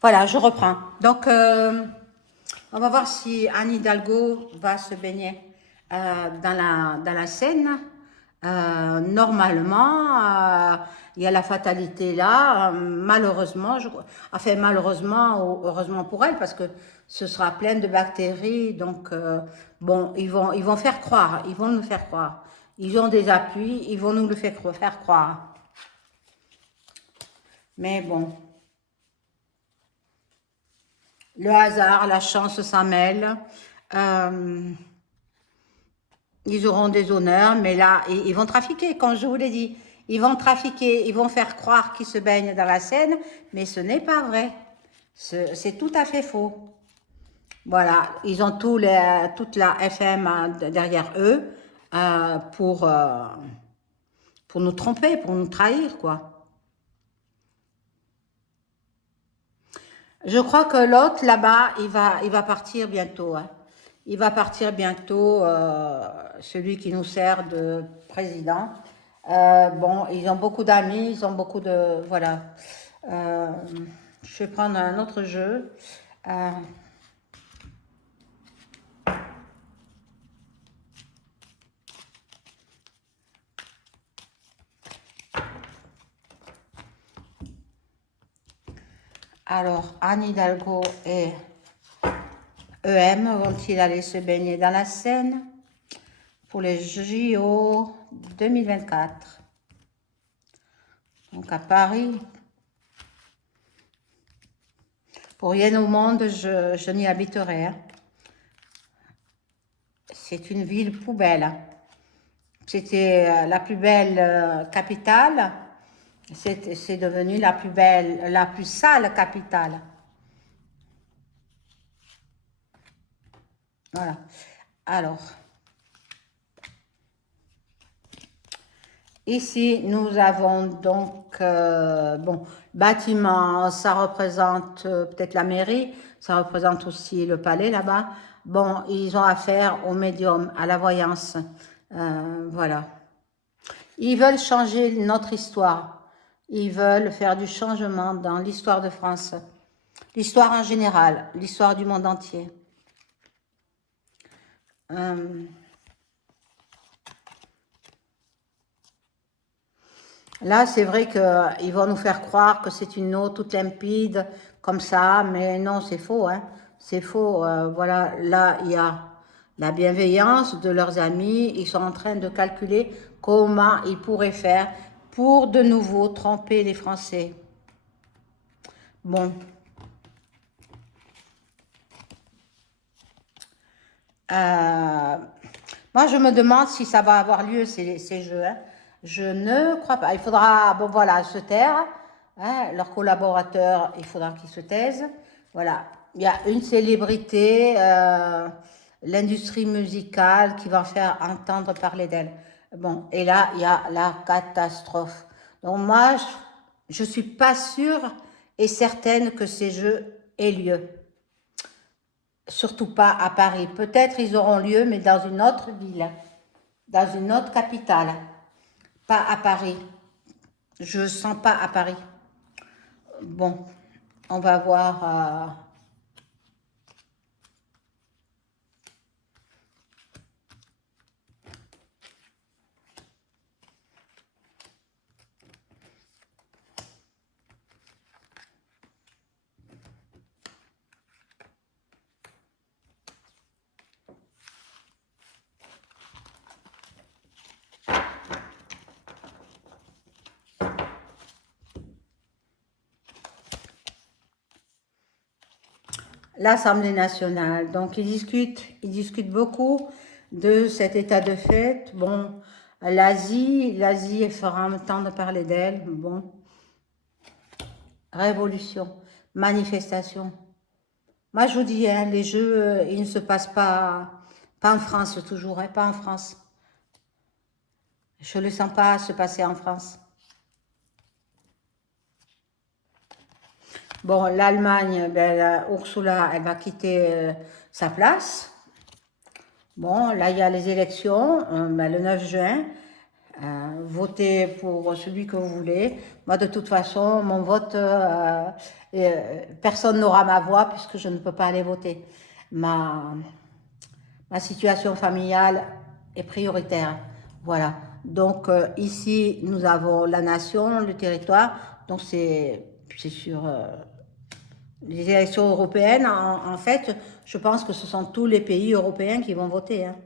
Voilà, je reprends. Donc, on va voir si Anne Hidalgo va se baigner dans la Seine. Normalement, il y a la fatalité là. Malheureusement, enfin malheureusement ou heureusement pour elle, parce que ce sera plein de bactéries. Donc, bon, ils vont faire croire, ils vont nous faire croire. Ils ont des appuis, ils vont nous le faire croire. Mais bon, le hasard, la chance s'en mêle. Euh, Ils auront des honneurs, mais là, ils vont trafiquer, comme je vous l'ai dit. Ils vont trafiquer, ils vont faire croire qu'ils se baignent dans la Seine, mais ce n'est pas vrai. C'est tout à fait faux. Voilà, ils ont toute la FM derrière eux pour nous tromper, pour nous trahir, quoi. Je crois que l'autre, là-bas, il va partir bientôt, hein. Il va partir bientôt, celui qui nous sert de président. Bon, ils ont beaucoup d'amis, ils ont beaucoup de... Voilà. Euh, je vais prendre un autre jeu. Euh, alors, Anne Hidalgo et EM vont-ils aller se baigner dans la Seine pour les JO 2024? Donc à Paris. Pour rien au monde, je n'y habiterai, hein. C'est une ville poubelle. C'était la plus belle capitale. C'est devenu la plus belle, la plus sale capitale. Voilà. Alors, ici, nous avons donc, bon, bâtiment, ça représente peut-être la mairie, ça représente aussi le palais là-bas. Bon, ils ont affaire au médium, à la voyance. Voilà. Ils veulent changer notre histoire. Ils veulent faire du changement dans l'histoire de France. L'histoire en général, l'histoire du monde entier. Là, c'est vrai qu'ils vont nous faire croire que c'est une eau toute limpide, comme ça, mais non, c'est faux, hein. C'est faux. Voilà, là, il y a la bienveillance de leurs amis. Ils sont en train de calculer comment ils pourraient faire pour de nouveau tromper les Français. Bon. Moi, je me demande si ça va avoir lieu, ces jeux, hein. Je ne crois pas. Il faudra, bon voilà, se taire, hein. Leurs collaborateurs, il faudra qu'ils se taisent. Voilà. Il y a une célébrité, l'industrie musicale qui va faire entendre parler d'elle. Bon, et là, il y a la catastrophe. Donc moi, je suis pas sûre et certaine que ces jeux aient lieu. Surtout pas à Paris. Peut-être ils auront lieu, mais dans une autre ville, dans une autre capitale. Pas à Paris. Je ne sens pas à Paris. Bon, on va voir. L'Assemblée nationale. Donc, ils discutent beaucoup de cet état de fait. Bon, l'Asie fera entendre parler d'elle. Bon, révolution, manifestation. Moi, je vous dis, hein, les jeux, ils ne se passent pas en France toujours, hein, pas en France. Je ne le sens pas se passer en France. Bon, l'Allemagne, ben, Ursula, elle va quitter sa place. Bon, là, il y a les élections, ben, le 9 juin. Votez pour celui que vous voulez. Moi, de toute façon, mon vote, personne n'aura ma voix puisque je ne peux pas aller voter. Ma situation familiale est prioritaire. Voilà. Donc, ici, nous avons la nation, le territoire. Donc, c'est sur les élections européennes. En fait, je pense que ce sont tous les pays européens qui vont voter. Hein.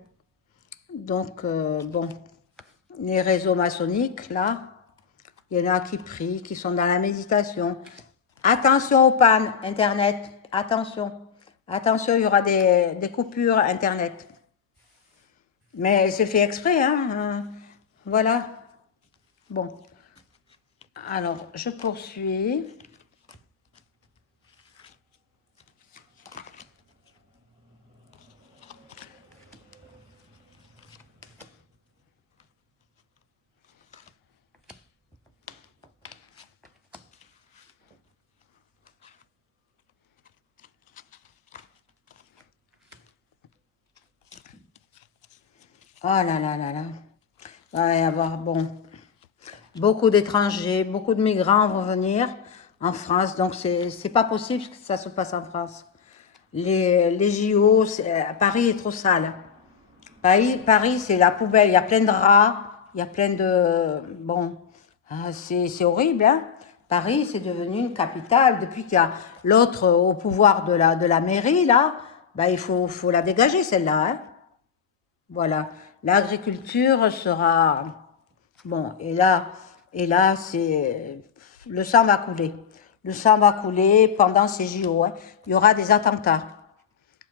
Donc, bon, les réseaux maçonniques, là, il y en a qui prient, qui sont dans la méditation. Attention aux pannes Internet. Attention. Attention, il y aura des coupures Internet. Mais c'est fait exprès, hein. Voilà. Bon. Alors, je poursuis. Oh là là là là. Il va y avoir, bon, beaucoup d'étrangers, beaucoup de migrants vont venir en France. Donc, c'est pas possible que ça se passe en France. Les JO, Paris est trop sale. Paris c'est la poubelle. Il y a plein de rats. Il y a plein de... Bon, c'est horrible, hein. Paris, c'est devenu une capitale. Depuis qu'il y a l'autre au pouvoir de la mairie, là, ben, il faut la dégager, celle-là, hein. Voilà. L'agriculture sera... Bon, et là c'est... Le sang va couler. Le sang va couler pendant ces JO. Hein. Il y aura des attentats.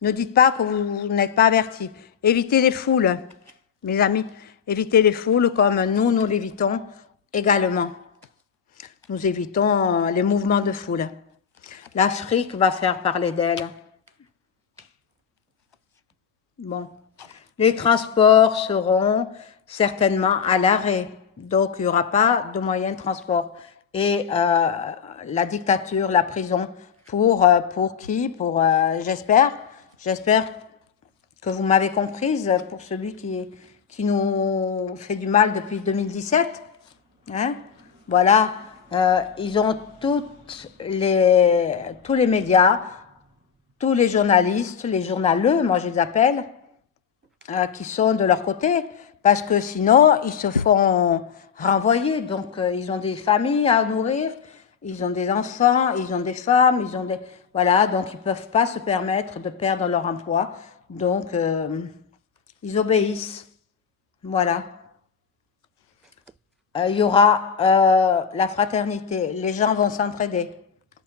Ne dites pas que vous n'êtes pas avertis. Évitez les foules, mes amis. Évitez les foules comme nous l'évitons également. Nous évitons les mouvements de foule. L'Afrique va faire parler d'elle. Bon. Les transports seront certainement à l'arrêt. Donc, il n'y aura pas de moyens de transport. Et la dictature, la prison, pour qui? J'espère que vous m'avez comprise, pour celui qui nous fait du mal depuis 2017. Hein? Voilà. Ils ont tous les médias, tous les journalistes, les journaleux, moi je les appelle, qui sont de leur côté, parce que sinon, ils se font renvoyer. Donc, ils ont des familles à nourrir, ils ont des enfants, ils ont des femmes, ils ont des... Voilà, donc ils ne peuvent pas se permettre de perdre leur emploi. Donc, ils obéissent. Voilà. Il y aura la fraternité, les gens vont s'entraider.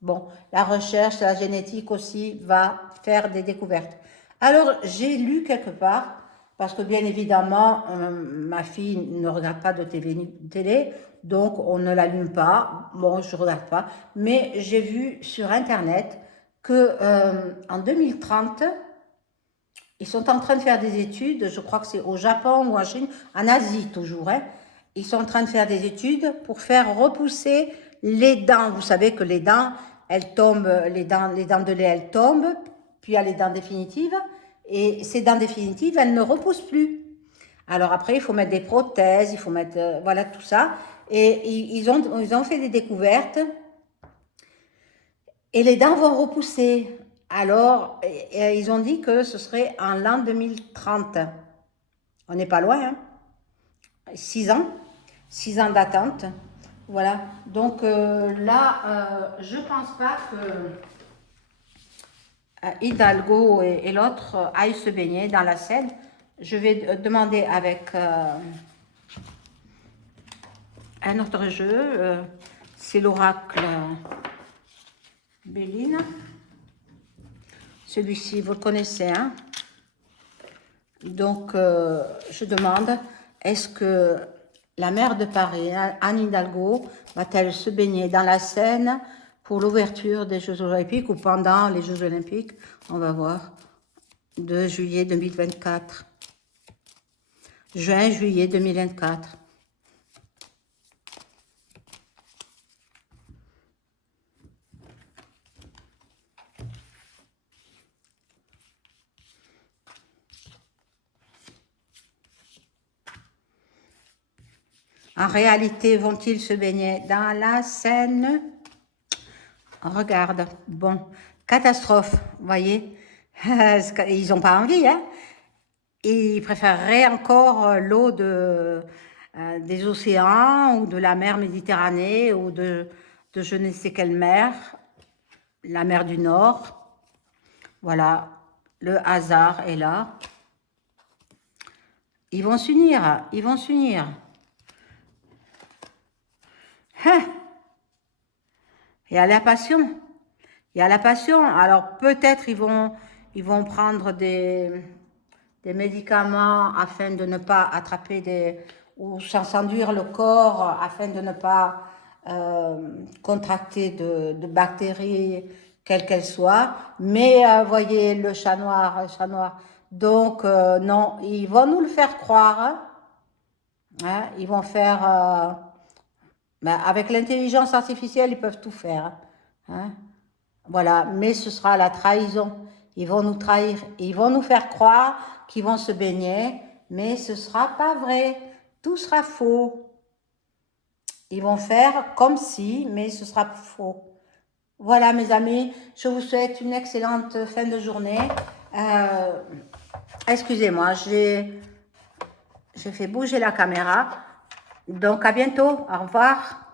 Bon, la recherche, la génétique aussi va faire des découvertes. Alors, j'ai lu quelque part, parce que bien évidemment, ma fille ne regarde pas de télé, donc on ne l'allume pas. Bon, je ne regarde pas, mais j'ai vu sur Internet que en 2030, ils sont en train de faire des études, je crois que c'est au Japon ou en Chine, en Asie toujours, hein. Ils sont en train de faire des études pour faire repousser les dents. Vous savez que les dents, elles tombent, les dents de lait, elles tombent, puis il y a les dents définitives, et ces dents définitives, elles ne repoussent plus. Alors après, il faut mettre des prothèses, il faut mettre, voilà, tout ça. Et ils ont fait des découvertes, et les dents vont repousser. Alors, ils ont dit que ce serait en l'an 2030. On n'est pas loin, hein. 6 ans. 6 ans d'attente. Voilà. Donc là, je pense pas que Hidalgo et l'autre aillent se baigner dans la Seine. Je vais demander avec un autre jeu. C'est l'oracle Béline. Celui-ci, vous le connaissez, hein? Donc, je demande, est-ce que la maire de Paris, Anne Hidalgo, va-t-elle se baigner dans la Seine pour l'ouverture des Jeux Olympiques ou pendant les Jeux Olympiques? On va voir. 2 juillet 2024. Juin, juillet 2024. En réalité, vont-ils se baigner dans la Seine? Regarde, bon, catastrophe, vous voyez. Ils n'ont pas envie, hein. Ils préféreraient encore l'eau des océans ou de la mer Méditerranée ou de je ne sais quelle mer, la mer du Nord. Voilà, le hasard est là. Ils vont s'unir, ils vont s'unir. Hein? Il y a la passion. Il y a la passion. Alors peut-être ils vont prendre des médicaments afin de ne pas attraper ou s'enduire le corps afin de ne pas contracter de bactéries, quelles qu'elles soient. Mais voyez le chat noir, le chat noir. Donc non, ils vont nous le faire croire. Hein. Hein, ils vont faire... ben, avec l'intelligence artificielle, ils peuvent tout faire. Hein. Voilà, mais ce sera la trahison. Ils vont nous trahir, ils vont nous faire croire qu'ils vont se baigner, mais ce ne sera pas vrai. Tout sera faux. Ils vont faire comme si, mais ce sera faux. Voilà, mes amis, je vous souhaite une excellente fin de journée. Excusez-moi, j'ai fait bouger la caméra. Donc, à bientôt. Au revoir.